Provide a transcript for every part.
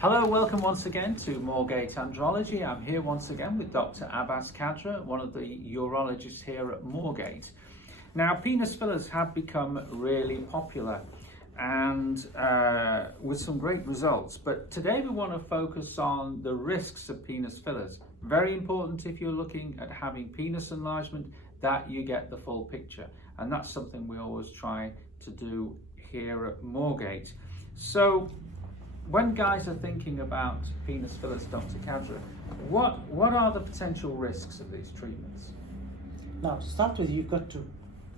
Hello, welcome once again to Moorgate Andrology. I'm here once again with Dr Abbas Khadra, one of the urologists here at Moorgate. Now, penis fillers have become really popular and with some great results, but today we want to focus on the risks of penis fillers. Very important if you're looking at having penis enlargement that you get the full picture, and that's something we always try to do here at Moorgate. So when guys are thinking about penis fillers, Dr. Khadra, what are the potential risks of these treatments? Now, to start with, you've got to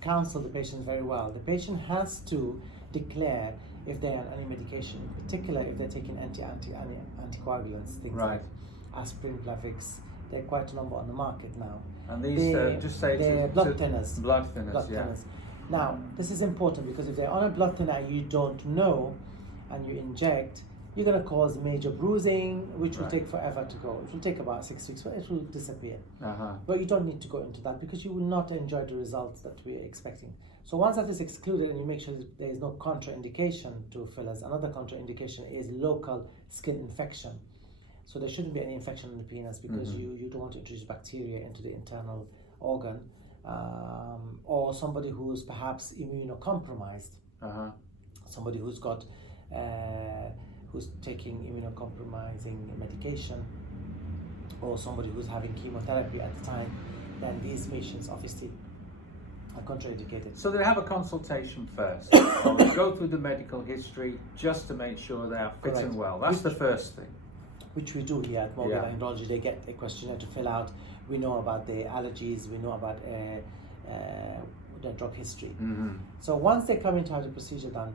counsel the patient very well. The patient has to declare if they're on any medication, in particular if they're taking anticoagulants, things like aspirin, Plavix. There are quite a number on the market now. And these, they're blood thinners. Blood thinners. Now, this is important because if they're on a blood thinner and you don't know and you inject, you're going to cause major bruising, which will take forever to go. It will take about 6 weeks, but it will disappear. But you don't need to go into that because you will not enjoy the results that we're expecting. So once that is excluded and you make sure that there is no contraindication to fillers, another contraindication is local skin infection. So there shouldn't be any infection in the penis because you don't want to introduce bacteria into the internal organ, or somebody who's perhaps immunocompromised, somebody who's got who's taking immunocompromising medication, or somebody who's having chemotherapy at the time, then these patients obviously are contraindicated. So they have a consultation first, or they go through the medical history just to make sure they are fit and well. That's the first thing. Which we do here at Moorgate Andrology. They get a questionnaire to fill out. We know about their allergies, we know about their drug history. So once they come in to have the procedure done,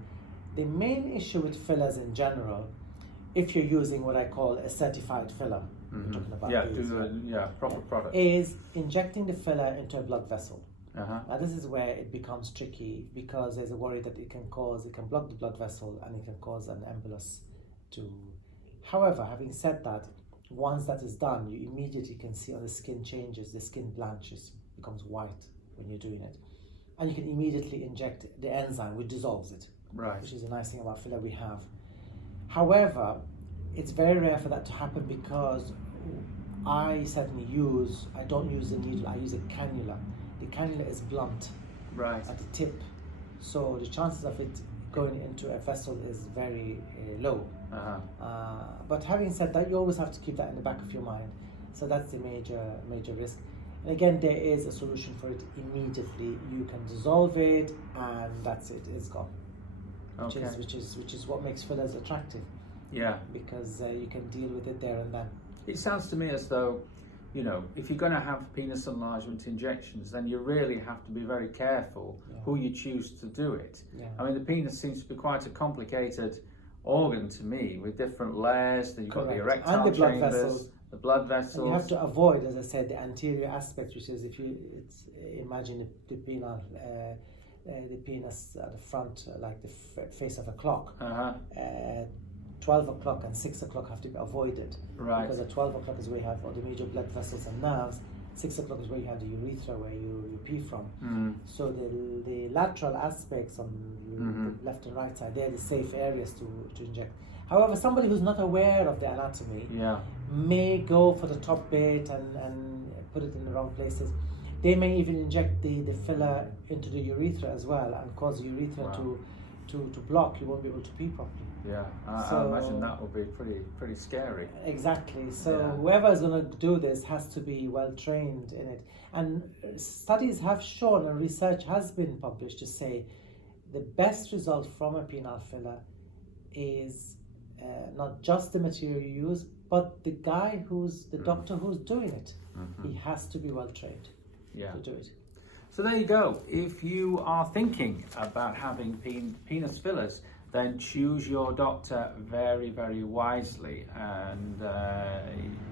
the main issue with fillers in general, if you're using what I call a certified filler, we're talking about proper product, is injecting the filler into a blood vessel. Now this is where it becomes tricky because there's a worry that it can block the blood vessel and it can cause an embolus to. However, having said that, once that is done, you immediately can see on the skin changes, the skin blanches, becomes white when you're doing it. And you can immediately inject the enzyme which dissolves it. Which is a nice thing about filler we have. However, it's very rare for that to happen because I don't use a needle, I use a cannula. The cannula is blunt at the tip, so the chances of it going into a vessel is very low. But having said that, you always have to keep that in the back of your mind. So that's the major risk. And again, there is a solution for it immediately. You can dissolve it and that's it, it's gone. Which is what makes fillers attractive. Because you can deal with it there and then. It sounds to me as though, you know, if you're going to have penis enlargement injections, then you really have to be very careful who you choose to do it. I mean, the penis seems to be quite a complicated organ to me, with different layers. Then you've got the erectile and the blood chambers, vessels. the blood vessels. And you have to avoid, as I said, the anterior aspect, which is imagine the penis at the front, like the face of a clock. 12 o'clock and 6 o'clock have to be avoided. Because at 12 o'clock is where you have all the major blood vessels and nerves. 6 o'clock is where you have the urethra, where you pee from. So the lateral aspects on the left and right side, they're the safe areas to inject. However, somebody who's not aware of the anatomy may go for the top bit and put it in the wrong places. They may even inject the filler into the urethra as well and cause the urethra to block. You won't be able to pee properly. I imagine that will be pretty scary. Exactly. So whoever is going to do this has to be well trained in it. And studies have shown, and research has been published to say the best result from a penile filler is not just the material you use, but the doctor who's doing it. He has to be well trained to do it. So there you go. If you are thinking about having penis fillers, then choose your doctor very, very wisely. And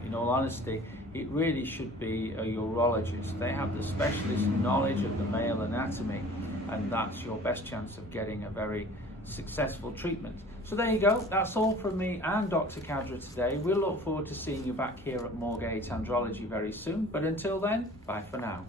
in all honesty, it really should be a urologist. They have the specialist knowledge of the male anatomy, and that's your best chance of getting a very successful treatment. So there you go. That's all from me and Dr. Khadra today. We'll look forward to seeing you back here at Moorgate Andrology very soon. But until then, bye for now.